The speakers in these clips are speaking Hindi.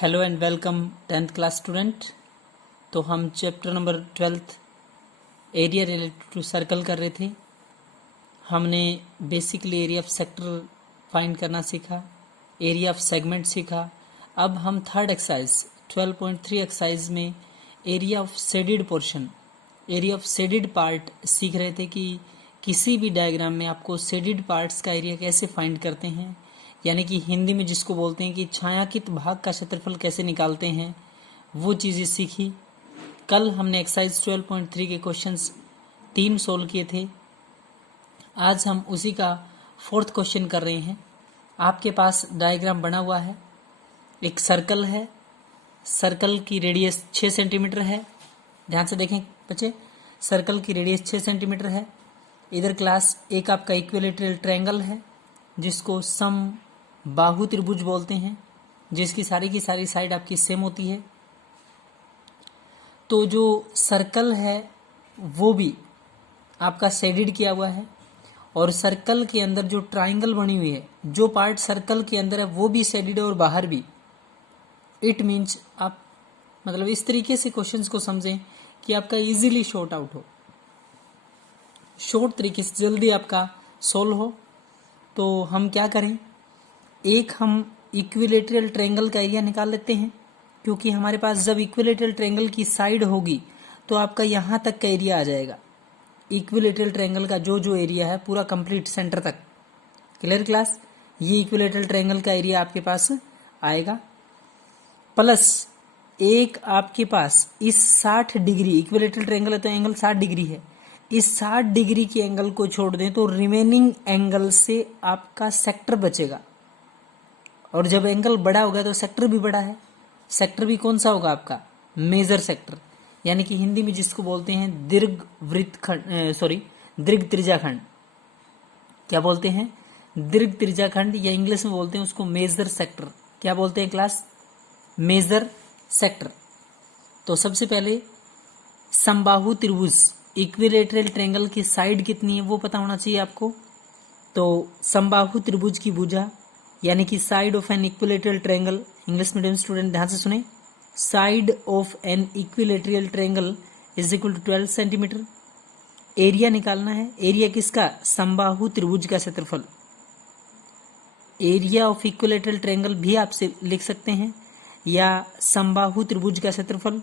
Hello and welcome 10th class student. तो हम chapter number 12 area related to circle कर रहे थे। हमने basically area of sector find करना सीखा, एरिया ऑफ सेगमेंट सीखा। अब हम थर्ड एक्सरसाइज 12.3 एक्सरसाइज में area of shaded portion, area of shaded part सीख रहे थे कि किसी भी डायग्राम में आपको शेडेड पार्ट्स का एरिया कैसे फाइंड करते हैं, यानी कि हिंदी में जिसको बोलते हैं कि छायांकित भाग का क्षेत्रफल कैसे निकालते हैं, वो चीज़ें सीखी। कल हमने एक्सरसाइज 12.3 के क्वेश्चंस 3 सोल्व किए थे। आज हम उसी का 4th क्वेश्चन कर रहे हैं। आपके पास डायग्राम बना हुआ है, एक सर्कल है, सर्कल की रेडियस 6 सेंटीमीटर है। ध्यान से देखें बच्चे, सर्कल की रेडियस 6 सेंटीमीटर है। इधर क्लास एक आपका इक्विलेटरल ट्रायंगल है जिसको सम बाहु त्रिभुज बोलते हैं, जिसकी सारी की सारी साइड आपकी सेम होती है। तो जो सर्कल है वो भी आपका शेडेड किया हुआ है और सर्कल के अंदर जो ट्रायंगल बनी हुई है, जो पार्ट सर्कल के अंदर है वो भी शेडेड है और बाहर भी। इट मीन्स आप मतलब इस तरीके से क्वेश्चंस को समझें कि आपका इजीली शॉर्ट आउट हो, शॉर्ट तरीके से जल्दी आपका सोल्व हो। तो हम क्या करें, एक हम इक्विलेटरल ट्रायंगल का एरिया निकाल लेते हैं, क्योंकि हमारे पास जब इक्विलेटरल ट्रायंगल की साइड होगी तो आपका यहाँ तक का एरिया आ जाएगा। इक्विलेटरल ट्रायंगल का जो जो एरिया है पूरा कंप्लीट सेंटर तक। Clear class? ये इक्विलेटरल ट्रायंगल का एरिया आपके पास आएगा, प्लस एक आपके पास इस 60 डिग्री, इक्विलेटरल ट्रायंगल है तो एंगल 60 डिग्री है, इस 60 डिग्री के एंगल को छोड़ दें तो रिमेनिंग एंगल से आपका सेक्टर बचेगा। और जब एंगल बड़ा होगा तो सेक्टर भी बड़ा है। सेक्टर भी कौन सा होगा आपका? मेजर सेक्टर, यानी कि हिंदी में जिसको बोलते हैं दीर्घ वृत्तखंड, दीर्घ त्रिज्याखंड। क्या बोलते हैं? दीर्घ त्रिज्याखंड, या इंग्लिश में बोलते हैं उसको मेजर सेक्टर। क्या बोलते हैं क्लास? Major sector. तो सबसे पहले समबाहु त्रिभुज इक्विलेटरल ट्रायंगल की साइड कितनी है वो पता होना चाहिए आपको। तो समबाहु त्रिभुज की भुजा यानी कि side of an equilateral triangle, English medium student ध्यान से सुने, side of an equilateral triangle is equal to 12 centimetre. Area निकालना है, एरिया किसका? समबाहु त्रिभुज का क्षेत्रफल। एरिया ऑफ इक्विलेटरल ट्रायंगल भी आपसे लिख सकते हैं, या समबाहु त्रिभुज का क्षेत्रफल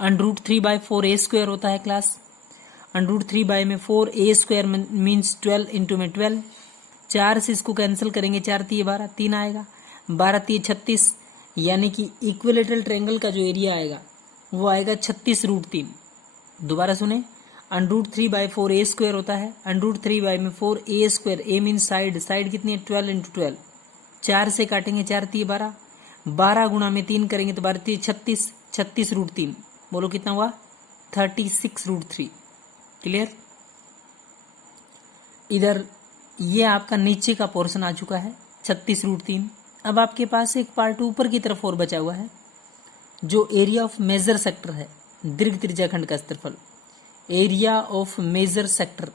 √3/4a² होता है क्लास। √3 में 4a² मीन्स 12 इंटू में 12, 4 से इसको कैंसिल करेंगे, 4 3 12, 3 आएगा, 12 3 36, यानी कि इक्विलेटरल ट्रायंगल का जो एरिया आएगा वो आएगा 36√3। दोबारा सुने, √3/4a² होता है, √3 में 4a², a mean side, side कितनी है? 12 इंटू 12, 4 से काटेंगे, 4 3 12, 12 गुणा में 3 करेंगे तो 12 3 36, 36√3। बोलो कितना हुआ? 36√3। क्लियर? इधर ये आपका नीचे का पोर्शन आ चुका है 36√3। अब आपके पास एक पार्ट ऊपर की तरफ और बचा हुआ है जो एरिया ऑफ मेजर सेक्टर है, दीर्घ त्रिज्याखंड का क्षेत्रफल। एरिया ऑफ मेजर सेक्टर,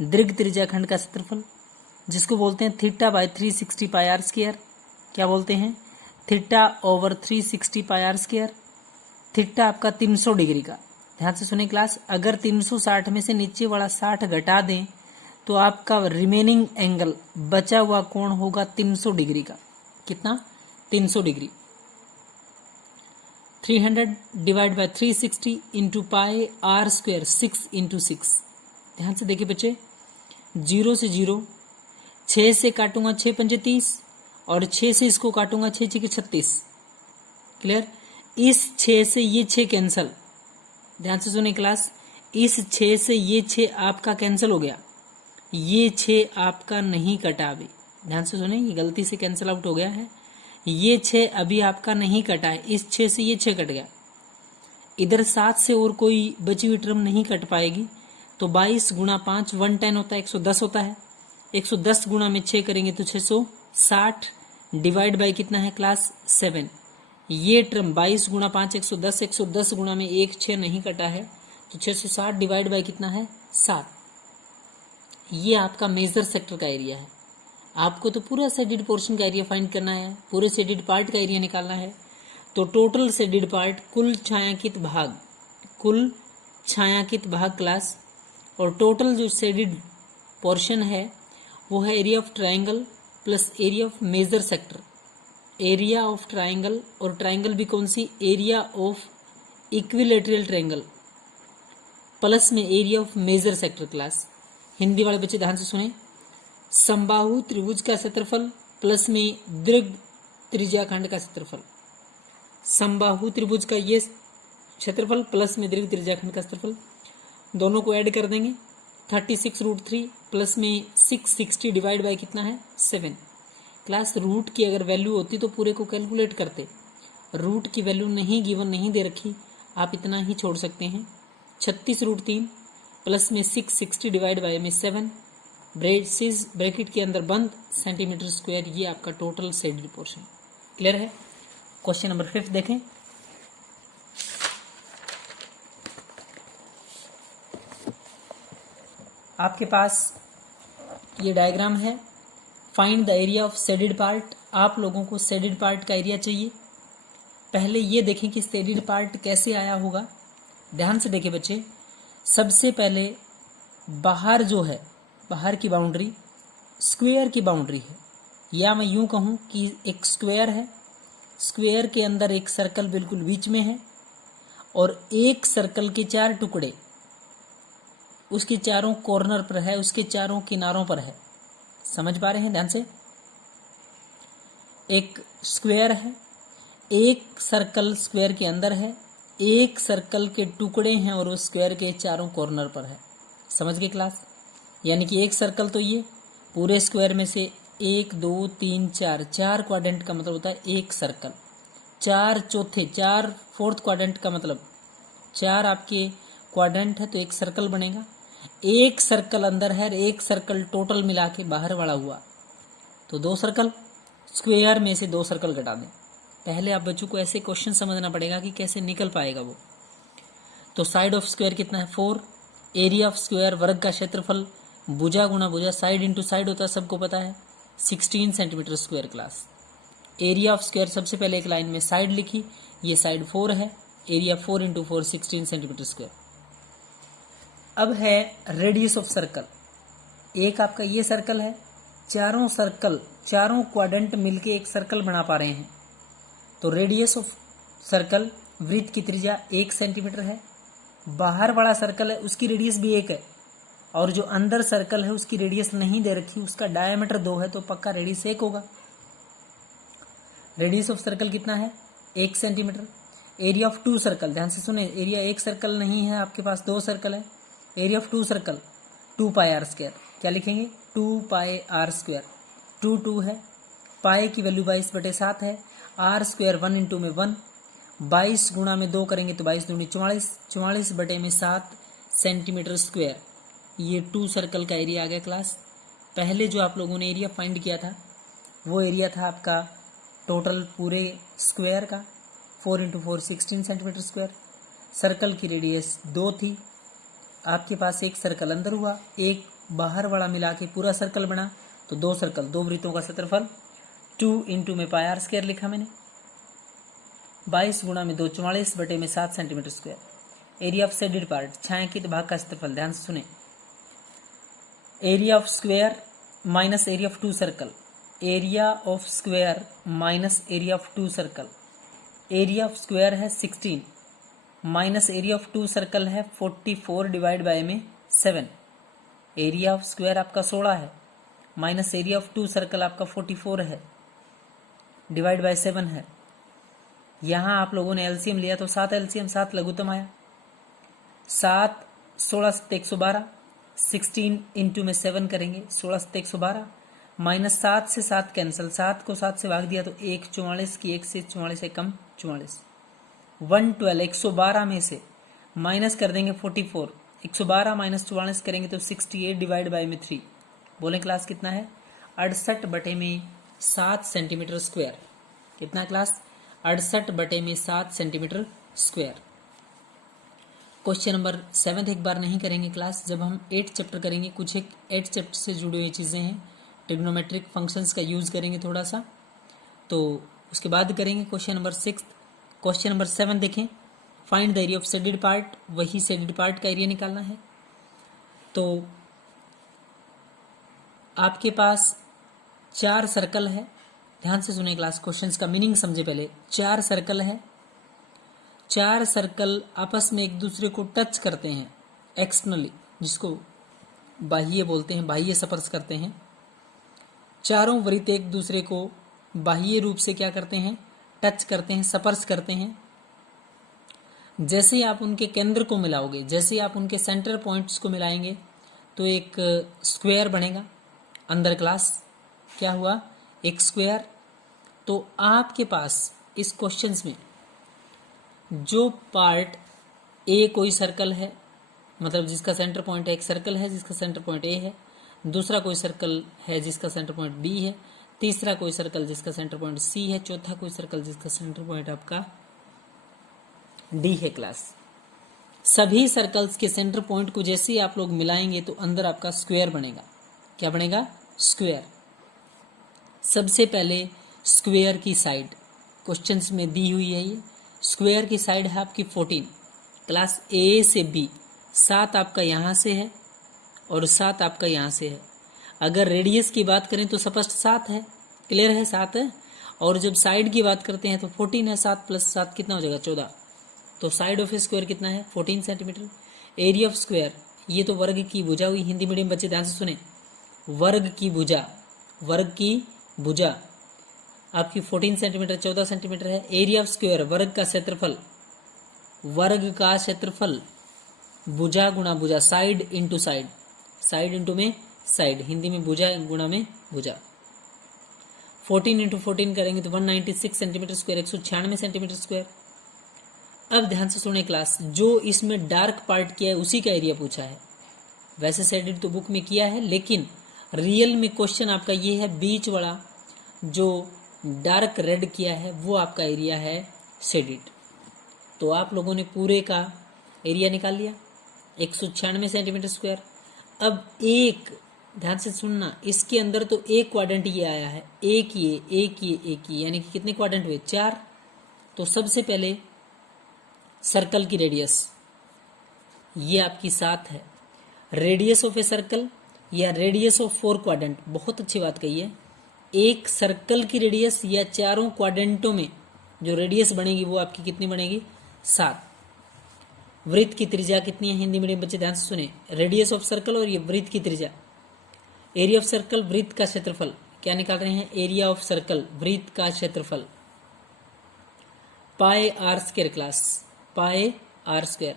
दीर्घ त्रिज्याखंड का क्षेत्रफल, जिसको बोलते हैं θ/360πr²। क्या बोलते हैं? θ/360πr²। थीटा आपका 300 डिग्री का। ध्यान से सुने क्लास, अगर 360 में से नीचे वाला 60 घटा दें तो आपका रिमेनिंग एंगल, बचा हुआ कोण होगा 300 डिग्री का। कितना? 300 डिग्री। 300/360 into πr² 6 into 6। ध्यान से देखिए बच्चे, 0 से 0, 6 से काटूंगा 6 पंजे 30, और 6 से इसको काटूंगा 6 6 36। क्लियर? इस 6 से ये 6 कैंसल। ध्यान से सुने क्लास, इस 6 से ये 6 आपका कैंसिल हो गया, ये 6 आपका नहीं कटा अभी। ध्यान से सुने, ये गलती से कैंसिल आउट हो गया है, ये 6 अभी आपका नहीं कटा है, इस 6 से ये 6 कट गया। इधर 7 से और कोई बची हुई टर्म नहीं कट पाएगी, तो 22 गुणा 5 110 होता है, 110 होता है। 110 गुणा में 6 करेंगे तो 660, डिवाइड बाई कितना है क्लास? 7। ये टर्म 22 गुणा 5 110, 110 गुणा में 1 6 नहीं कटा है, तो 660 डिवाइड बाई कितना है? 7। ये आपका मेजर सेक्टर का एरिया है। आपको तो पूरा शेडेड पोर्शन का एरिया फाइंड करना है, पूरे शेडेड पार्ट का एरिया निकालना है। तो टोटल शेडेड पार्ट, कुल छायांकित भाग क्लास, और टोटल जो शेडेड पोर्शन है वो है area of triangle plus area of major sector. Area of triangle, और ट्राइंगल भी कौन सी, area of equilateral triangle, plus में area of major sector class. Hindi वाले बच्चे ध्यान से सुने। समबाहु त्रिभुज का क्षेत्रफल प्लस में दीर्घ त्रिज्याखंड का क्षेत्रफल। समबाहु त्रिभुज का ये क्षेत्रफल प्लस में दीर्घ त्रिज्याखंड का क्षेत्रफल, दोनों को ऐड कर देंगे। 36√3 प्लस में 660 डिवाइड बाय कितना है 7। क्लास रूट की अगर वैल्यू होती तो पूरे को कैलकुलेट करते, रूट की वैल्यू नहीं गिवन, नहीं दे रखी, आप इतना ही छोड़ सकते हैं। 36√3 प्लस में 660 डिवाइड बाय में 7, ब्रैकेट के अंदर बंद, सेंटीमीटर स्क्वायर, ये आपका टोटल शेडेड पोर्शन। क्लियर है। क्वेश्चन नंबर 5 देखें। आपके पास ये डायग्राम है, find the area of shaded part. आप लोगों को शेडेड पार्ट का एरिया चाहिए। पहले ये देखें कि शेडेड पार्ट कैसे आया होगा। ध्यान से देखें बच्चे, सबसे पहले बाहर जो है, बाहर की बाउंड्री स्क्वायर की बाउंड्री है, या मैं यूं कहूं कि एक स्क्वायर है, स्क्वायर के अंदर एक सर्कल बिल्कुल बीच में है, और एक सर्कल के 4 टुकड़े उसके चारों कॉर्नर पर है, उसके चारों किनारों पर है। समझ पा रहे हैं ध्यान से। एक स्क्वायर है, एक सर्कल स्क्वायर के अंदर है, एक सर्कल के टुकड़े हैं और उस स्क्वायर के चारों कॉर्नर पर है। समझ गए क्लास। यानी कि एक सर्कल तो ये पूरे स्क्वायर में से 1 2 3 4, 4 क्वाड्रेंट का मतलब होता है एक सर्कल। 4 फोर्थ क्वाड्रेंट का मतलब 4 आपके क्वाड्रेंट है तो एक सर्कल बनेगा। एक सर्कल अंदर है, एक सर्कल टोटल मिला के बाहर वाला हुआ तो 2 सर्कल। स्क्वायर में से 2 सर्कल घटा दें। पहले आप बच्चों को ऐसे क्वेश्चन समझना पड़ेगा कि कैसे निकल पाएगा वो। तो साइड ऑफ स्क्वायर कितना है 4, एरिया ऑफ स्क्वायर वर्ग का क्षेत्रफल, भुजा गुणा भुजा, साइड इंटू साइड होता है, सबको पता है, 16 centimetre square class. Area of square सबसे पहले एक लाइन में साइड लिखी, ये साइड 4 है, एरिया 4 इंटू 4 16 सेंटीमीटर स्क्वायर। अब है रेडियस ऑफ सर्कल। एक आपका ये सर्कल है, चारों सर्कल, चारों क्वाड्रेंट मिलके एक सर्कल बना पा रहे हैं। तो रेडियस ऑफ सर्कल, वृत्त की त्रिज्या 1 सेंटीमीटर है। बाहर वाला सर्कल है उसकी रेडियस भी 1 है, और जो अंदर सर्कल है उसकी रेडियस नहीं दे रखी, उसका डायमीटर 2 है, तो पक्का रेडियस 1 होगा। रेडियस ऑफ सर्कल कितना है 1 सेंटीमीटर। एरिया ऑफ 2 सर्कल, ध्यान से सुने, एरिया 1 सर्कल नहीं है आपके पास, 2 सर्कल है। Area of 2 circle 2 pi r square, क्या लिखेंगे 2 पाई आर स्क्वायर। 2 है, पाई की वैल्यू 22/7 है, आर स्क्वायर 1 इंटू में 1, 22 गुणा में 2 करेंगे तो 22 दूनी 44, 44/7 सेंटीमीटर स्क्वायर। ये 2 सर्कल का एरिया आ गया क्लास। पहले जो आप लोगों ने एरिया फाइंड किया था वो एरिया था आपका टोटल पूरे स्क्वायर का, 4 इंटू 4 16 सेंटीमीटर स्क्वायर। सर्कल की रेडियस 2 थी, आपके पास एक सर्कल अंदर हुआ, एक बाहर वाला मिला के पूरा सर्कल बना, तो 2 सर्कल, 2 वृत्तों का क्षेत्रफल। 2 इंटू में पाई आर स्क्वायर लिखा मैंने, 22 गुणा में 2 44/7 centimetre square. Area of shaded part, छायांकित भाग का क्षेत्रफल, ध्यान से सुने, area of square minus area of 2 circle, area of square minus area of 2 circle. Area of square है 16 माइनस एरिया ऑफ 2 सर्कल है 44 डिवाइड बाय में 7। एरिया ऑफ स्क्वायर आपका 16 है, माइनस एरिया ऑफ 2 सर्कल आपका 44 है, डिवाइड बाय 7 है। यहाँ आप लोगों ने एलसीएम लिया तो 7 एलसीएम, 7 लघुत्तम आया, 7 16 7 112, 16 इंटू में 7 करेंगे, 16 7 112, माइनस 7 से 7 कैंसिल, 7 को 7 से भाग दिया तो 1 44 की 1 से 44 से कम 44, 112 112 में से माइनस कर देंगे 44, 112 माइनस 44 करेंगे तो 68 डिवाइड बाय में 3। बोले क्लास कितना है 68/7 सेंटीमीटर स्क्वायर। कितना class 68/7 centimetre square. Question number 7 एक बार नहीं करेंगे क्लास, जब हम 8 चैप्टर करेंगे, कुछ एक 8 चैप्टर से जुड़ी हुई चीज़ें हैं, ट्रिग्नोमेट्रिक फंक्शंस का यूज करेंगे थोड़ा सा, तो उसके बाद करेंगे क्वेश्चन नंबर 6। क्वेश्चन नंबर 7 देखें, find the area of shaded part, वही शेडेड पार्ट का एरिया निकालना है। तो आपके पास 4 सर्कल है, ध्यान से सुने क्लास, क्वेश्चंस का मीनिंग समझे पहले। 4 सर्कल है, 4 सर्कल आपस में एक दूसरे को टच करते हैं एक्सटर्नली, जिसको बाह्य बोलते हैं, बाह्य स्पर्श करते हैं। चारों वृत्त एक दूसरे को बाह्य रूप से क्या करते हैं, टच करते हैं, स्पर्श करते हैं। जैसे ही आप उनके केंद्र को मिलाओगे, जैसे ही आप उनके सेंटर पॉइंट्स को मिलाएंगे, तो एक स्क्वायर बनेगा अंदर क्लास। क्या हुआ, एक स्क्वायर। तो आपके पास इस क्वेश्चंस में जो पार्ट ए कोई सर्कल है, मतलब जिसका सेंटर पॉइंट एक सर्कल है जिसका सेंटर पॉइंट ए है, दूसरा कोई सर्कल है जिसका सेंटर पॉइंट बी है, तीसरा कोई सर्कल जिसका सेंटर पॉइंट सी है, चौथा कोई सर्कल जिसका सेंटर पॉइंट आपका डी है क्लास। सभी सर्कल्स के सेंटर पॉइंट को जैसे ही आप लोग मिलाएंगे तो अंदर आपका स्क्वायर बनेगा। क्या बनेगा, स्क्वायर। सबसे पहले स्क्वायर की साइड क्वेश्चंस में दी हुई है, ये स्क्वायर की साइड है आपकी 14 क्लास। ए से बी 7 आपका यहाँ से है और 7 आपका यहाँ से है। अगर रेडियस की बात करें तो स्पष्ट 7 है, क्लियर है, 7 है। और जब साइड की बात करते हैं तो 14 है, 7 + 7 कितना हो जाएगा, 14। तो साइड ऑफ स्क्वायर कितना है, 14 सेंटीमीटर। एरिया ऑफ स्क्वायर, ये तो वर्ग की भुजा हुई। हिंदी मीडियम बच्चे ध्यान से सुने, वर्ग की भुजा, वर्ग की भुजा आपकी 14 सेंटीमीटर, 14 सेंटीमीटर है। एरिया ऑफ स्क्वायर, वर्ग का क्षेत्रफल, वर्ग का क्षेत्रफल, भुजा गुणा भुजा, side into side, side into में साइड, हिंदी में भुजा गुणा में भुजा। 14 इंटू 14 करेंगे तो 196 सेंटीमीटर स्क्वायर, 196 सेंटीमीटर स्क्वायर। अब ध्यान से सुने क्लास, जो इसमें डार्क पार्ट किया है उसी का एरिया पूछा है। वैसे शेडेड तो बुक में किया है, लेकिन रियल में क्वेश्चन आपका ये है, बीच वाला जो डार्क रेड किया है वो आपका एरिया है शेडेड। तो आप लोगों ने पूरे का एरिया निकाल लिया, 196 सेंटीमीटर स्क्वायर। अब एक, ध्यान से सुनना, इसके अंदर तो एक क्वाड्रेंट ये आया है, एक ये, एक ये, एक ये, यानी कि कितने क्वाड्रेंट हुए, 4। तो सबसे पहले सर्कल की रेडियस, ये आपकी 7 है। रेडियस ऑफ ए सर्कल या रेडियस ऑफ 4 क्वाड्रेंट, बहुत अच्छी बात कही है। एक सर्कल की रेडियस या चारों क्वाड्रेंटों में जो रेडियस बनेगी वो आपकी कितनी बनेगी, 7। वृत्त की त्रिज्या कितनी है, हिंदी मीडियम बच्चे ध्यान से सुने, रेडियस ऑफ सर्कल और ये वृत्त की त्रिज्या। एरिया ऑफ सर्कल, वृत्त का क्षेत्रफल, क्या निकाल रहे हैं, एरिया ऑफ सर्कल, वृत्त का क्षेत्रफल, pi r square class, pi r square.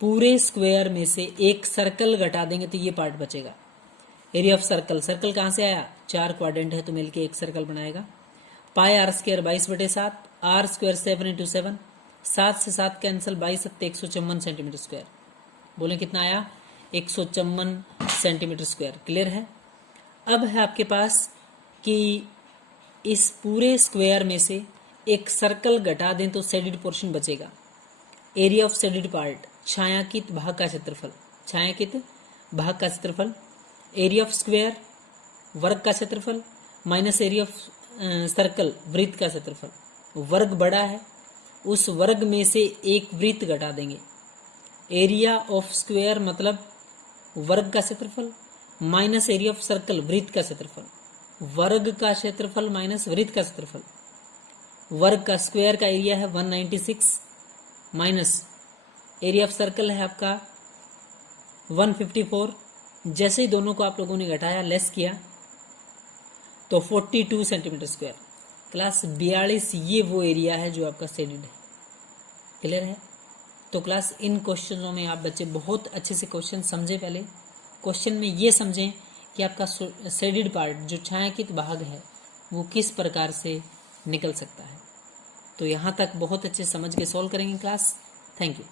पूरे स्क्वायर में से एक सर्कल घटा देंगे तो ये पार्ट बचेगा। एरिया ऑफ सर्कल, सर्कल कहाँ से आया, 4 क्वाड्रेंट है तो मिलके एक सर्कल बनाएगा। Pi r square 22/7, r square 7 into 7, 7 से 7 कैंसिल, 22 × 154 सेंटीमीटर स्क्वायर। बोले कितना आया, 154 सेंटीमीटर स्क्वायर। क्लियर है। अब है आपके पास कि इस पूरे स्क्वायर में से एक सर्कल घटा दें तो शेडेड पोर्शन बचेगा। एरिया ऑफ शेडेड पार्ट, छायांकित भाग का क्षेत्रफल, छायांकित भाग का क्षेत्रफल। एरिया ऑफ स्क्वायर, वर्ग का क्षेत्रफल, माइनस एरिया ऑफ सर्कल, वृत्त का क्षेत्रफल। वर्ग बड़ा है, उस वर्ग में से एक वृत्त घटा देंगे। एरिया ऑफ स्क्वायर मतलब वर्ग का क्षेत्रफल माइनस एरिया ऑफ सर्कल, वृत्त का क्षेत्रफल। वर्ग का क्षेत्रफल माइनस वृत्त का क्षेत्रफल। वर्ग का स्क्वायर का एरिया है 196 माइनस एरिया ऑफ सर्कल है आपका 154। जैसे ही दोनों को आप लोगों ने घटाया, लेस किया, तो 42 सेंटीमीटर स्क्वायर। क्लास 42 ये वो एरिया है जो आपका शेडेड है। क्लियर है। तो क्लास इन क्वेश्चनों में आप बच्चे बहुत अच्छे से क्वेश्चन समझे। पहले क्वेश्चन में ये समझें कि आपका शेडेड पार्ट जो छायांकित भाग है वो किस प्रकार से निकल सकता है। तो यहाँ तक बहुत अच्छे समझ के सॉल्व करेंगे क्लास। Thank you.